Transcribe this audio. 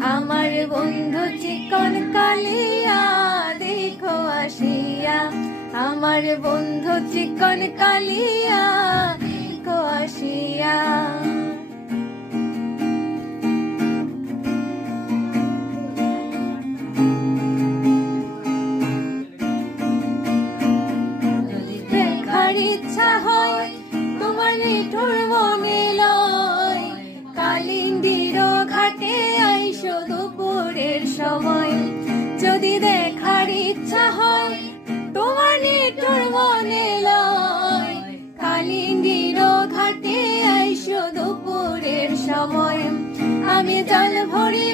আমার বন্ধু চিকন কালিয়া দেখো আসিয়া, আমার বন্ধু চিকন কালিয়া দেখো আসিয়া। দেখার ইচ্ছা হয় তোমার নিঠুর মনে লয়, কালিন্দির ঘাটে আইসো দুপুরের সময়। যদি দেখার ইচ্ছা হয় তোমার নিঠুর মনে লয়, কালিন্দির ঘাটে আইসো দুপুরের সময়। আমি জল ভরি